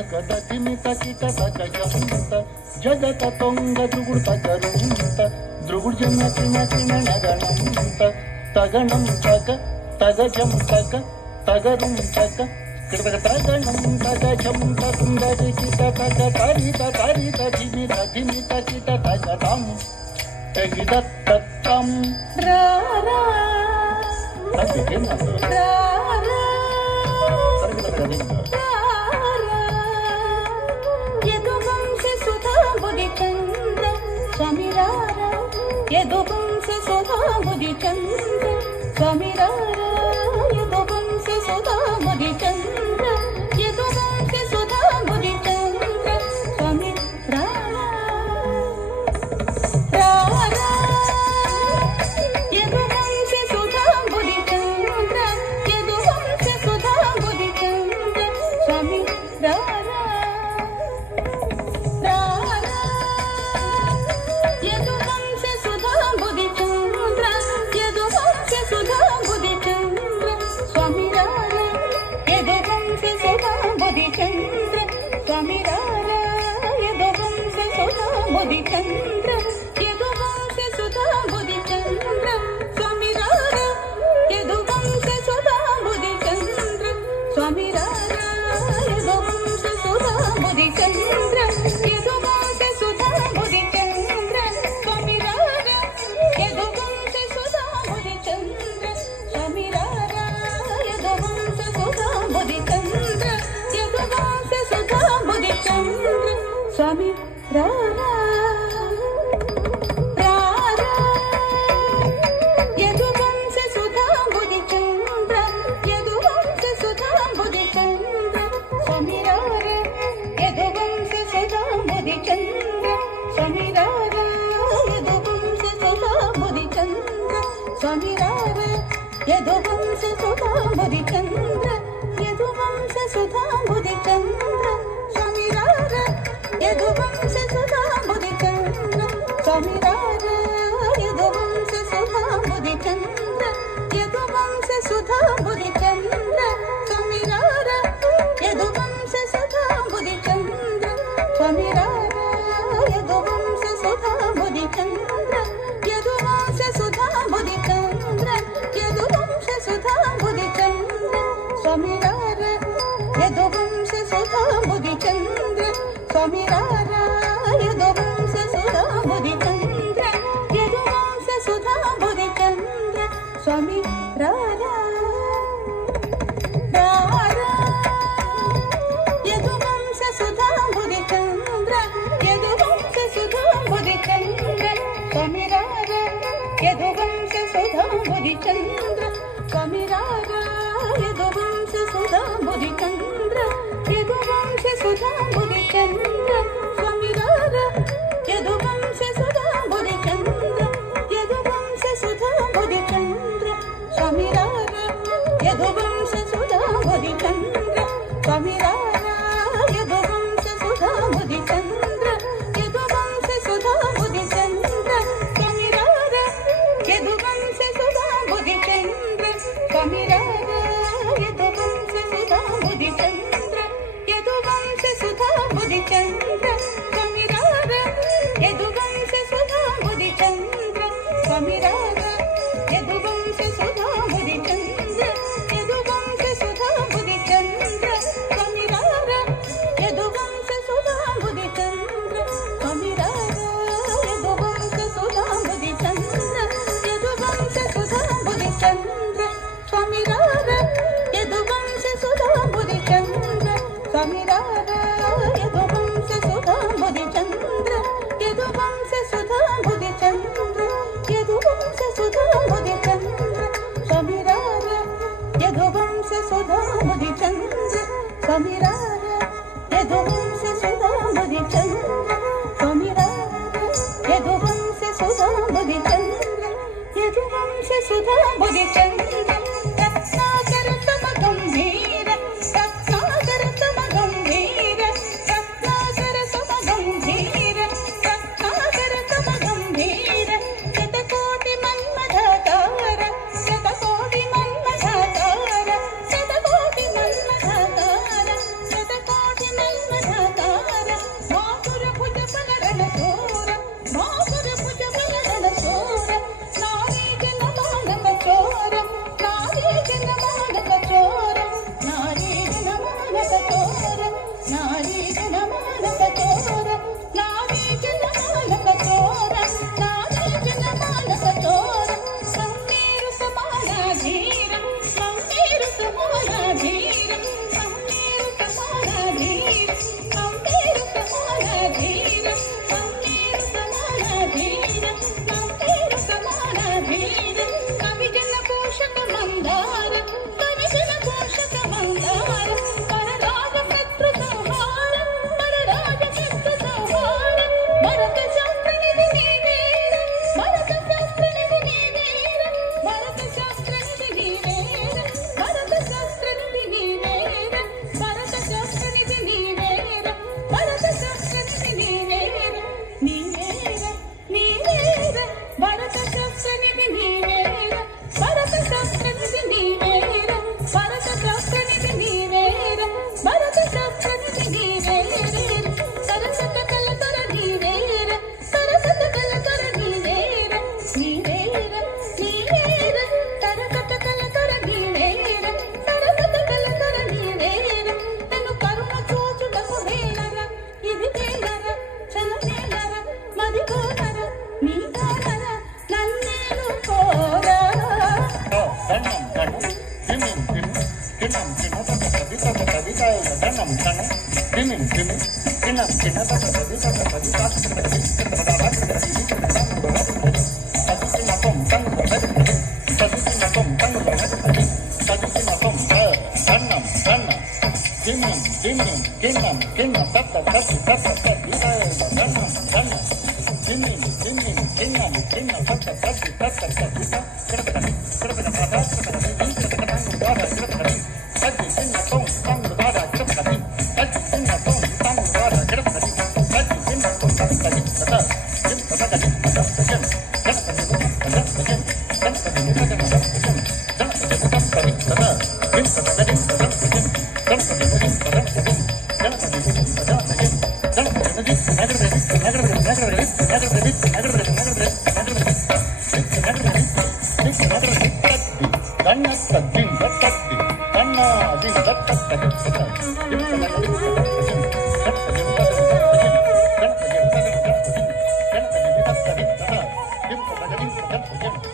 ತಕದ ತಿಮಿತ ಕಿಟ ತಕ ಜಂತ ಜಗತ ತೊಂಗ ದ್ರುಗುಡ್ ತಕರುಂತ ದ್ರುಗುಡ್ ಜಮ ಕಿಮ ಕಿಮ ನಗಣಂತ ತಗಣಂ ತಕ ತಗ ಜಂ ತಕ ತಗರುಂ ತಕ ಕಿಟಕ ತಗಣಂ ತಗ ಜಂ ತಕುಂದ ಕಿಟ ತಕ ತರಿತ ತರಿತ ತಿಮಿತ ತಿಮಿತ ಕಿಟ ತಕ ತಂ ತಗಿದ ತತ್ತಂ ರಾ ರಾ ಯದುವಂಶ ಸುಧಾ ಬುಧಿ ಚಂದ್ರ ಸ್ವಾಮಿರಾರ ಯದುವಂಶ ಸುಧಾ ಬುಧಿ ಚಂದ್ರ ಸ್ವಾಮಿರಾರ ಯದುವಂಶ ಸುಧಾ ಬುಧಿ ಚಂದ್ರ ಯದುವಂಶ ಸುಧಾ ಬುಧಿ ಚಂದ್ರ ಸ್ವಾಮಿ ರಾರ ರಾರ ಯದುವಂಶ ಸುಧಾ ಬುಧಿ ಚಂದ್ರ ಯದುವಂಶ ಸುಧಾ ಬುಧಿ ಚಂದ್ರ ಸ್ವಾಮಿ ರಾರ ಚಂದ್ರ ಯದುವಂಶ ಸುಧಾ ಬುಧಿ ಚಂದ್ರ ಸ್ವಾಮಿರಾರ ಯದುವಂಶ ಸುಧಾ ಬುಧಿ ಚಂದ್ರ ಸ್ವಾಮಿರಾರ ಯದುವಂಶ ಸುಧಾ ಬುಧಿ ಚಂದ್ರ ಯದುವಂಶ ಸುಧಾ ಬುಧಿ ಚಂದ್ರ ಸ್ವಾಮಿರಾರ ಯದುವಂಶ ಸುಧಾ ಬುಧಿ ಚಂದ್ರ ಸ್ವಾಮಿರಾರ ಯದುವಂಶ ಸುಧಾ ಬುಧಿ ಚಂದ್ರ ಯದುವಂಶ ಸುಧಾ ಬುಧಿ ಚಂದ್ರ ಸ್ವಾಮಿ ರಾರ ಯದುವಂಶ ಸುಧಾ ಬುಧಿ ಚಂದ್ರ ಯದುವಂಶ ಸುಧಾ ಬುಧಿ ಚಂದ್ರ ಸ್ವಾಮಿರಾರ ಯದುವಂಶ ಸುಧಾ ಬುಧಿ ಚಂದ್ರ ಸ್ವಾಮಿರಾರ ಯದುವಂಶ ಸುಧಾ ಬುಧಿ ಚಂದ್ರ ಸ್ವಾಮಿರಾರ ಯದುವಂಶ ಸುಧಾ ಬುಧಿ ಚಂದ್ರ ಯದುವಂಶ ಸುಧಾ ಬುಧಿ ಚಂದ್ರ ಸ್ವಾಮಿರಾರ ಯದುವಂಶ ಸುಧಾ ಬುಧಿ ಚಂದ್ರ ಸ್ವಾಮಿರಾರ ಯದುವಂಶ ಸುಧಾ ಬುಧಿ ಚಂದ್ರ ಯದುವಂಶ ಸುಧಾ ಬುಧಿ ಚಂದ್ರ ಸ್ವಾಮಿರಾರ ಯದುವಂಶ ಸುಧಾ ಬುಧಿ ಚಂದ್ರ ಸ್ವಾಮಿರಾರ ಯದುವಂಶ ಸುಧಾ ಬುಧಿ ಚಂದ್ರ ಯದುವಂಶ ಸುಧಾ ಬುಧಿ ಚಂದ್ರ ಯದುವಂಶ ಸುಧಾ ಬುಧಿ ಚಂದ್ರ ಸ್ವಾಮಿರಾರ ಯದುವಂಶ ಸುಧಾ ಬುಧಿ ಚಂದ್ರ ಸ್ವಾಮಿರಾರ ಯದುವಂಶ ಸುಧಾ ಬುಧಿ ಚಂದ್ರ ಯದುವಂಶ ಸುಧಾ ಬುಧಿ ಚಂದ್ರ ಸ್ವಾಮಿ ರಾರ ರಾರ ಯದುವಂಶ ಸುಧಾ ಬುಧಿ ಚಂದ್ರ ಯದುವಂಶ ಸುಧಾ ಬುಧಿ ಚಂದ್ರ ಸ್ವಾಮಿರಾರ ಯದುವಂಶ ಸುಧಾ ಬುಧಿ ಚಂದ್ರ ಸ್ವಾಮಿರಾರ ಯದುವಂಶ ಸುಧಾ ಬುಧಿ ಚಂದ್ರ ಯದುವಂಶ ಸುಧಾ ಬುಧಿ ಚಂದ್ರ ಸ್ವಾಮಿರಾರ ಯದುವಂಶ ಸುಧಾ ಬುಧಿ ಚಂದ್ರ ಯದುವಂಶ ಸುಧಾ ಬುಧಿ ಚಂದ್ರ ಸ್ವಾಮಿರಾರ ಯದುವಂಶ ಸುಧಾ ಬುಧಿ ಚಂದ್ರ ಸ್ವಾಮಿರಾರ ಯದುವಂಶ ಸುಧಾ ಬುಧಿ ಚಂದ್ರ ಯದುವಂಶ ಸುಧಾ ಬುಧಿ ಚಂದ್ರ ಸ್ವಾಮಿರಾರ ಯದುವಂಶ ಸುಧಾ ಬುಧಿ ಚಂದ್ರ ಸ್ವಾಮಿರಾರ ಯದುವಂಶ ಸುಧಾ ಬುಧಿ ಚಂದ್ರ ಯದುವಂಶ ಸುಧಾ ಬುಧಿ ಚಂದ್ರ ಸ್ವಾಮಿರಾರ ಯದುವಂಶ ಸುಧಾ ಬುಧಿ ಚಂದ್ರ ಸ್ವಾಮಿರಾರ ಯದುವಂಶ ಸುಧಾ ಬುಧಿ ಚಂದ್ರ ಯದುವಂಶ ಸುಧಾ ಬುಧಿ ಚಂದ್ರ ಸ್ವಾಮಿರಾರ ಯದುವಂಶ ಸುಧಾ ಬುಧಿ ಚಂದ್ರ ಸ್ವಾಮಿರಾರ ಯದುವಂಶ ಸುಧಾ ಬುಧಿ ಚಂದ್ರ ಯದುವಂಶ ಸುಧಾ ಬುಧಿ ಚಂದ್ರ ಸ್ವಾಮಿರಾರ ಯದುವಂಶ ಸುಧಾ ಬುಧಿ ಚಂದ್ರ ಸ್ವಾಮಿರಾರ ಯದುವಂಶ ಸುಧಾ ಬುಧಿ ಚಂದ್ರ ಯದುವಂಶ ಸುಧಾ ಬುಧಿ ಚಂದ್ರ ಯದುವಂಶ ಸುಧಾ ಬುಧಿ ಚಂದ್ರ ಸ್ವಾಮಿರಾರ ಯದುವಂಶ ಸುಧಾ ಬುಧಿ ಚಂದ್ರ ಸ್ವಾಮಿರಾರ ಯದುವಂಶ ಸುಧಾ ಬುಧಿ ಚಂದ್ರ ಸ್ವಾಮಿರಾರ ಯದುವಂಶ ಸುಧಾ ಬುಧಿ ಚಂದ್ರ ಯದುವಂಶ ಸುಧಾ ಬುಧಿ ಚಂದ್ರ ರತ್ನಾಕರ ತಮ ಗಂಭೀರ ರತ್ನಾಕರ ತಮ ಗಂಭೀರ ರತ್ನಾಕರ ತಮ ಗಂಭೀರ ರತ್ನಾಕರ ತಮ ಗಂಭೀರ ಶತಕೋಟಿ ಮನ್ಮಥಾಕಾರ ಶತಕೋಟಿ ಮನ್ಮಥಾಕಾರ ಶತಕೋಟಿ ಮನ್ಮಥಾಕಾರ Thank you.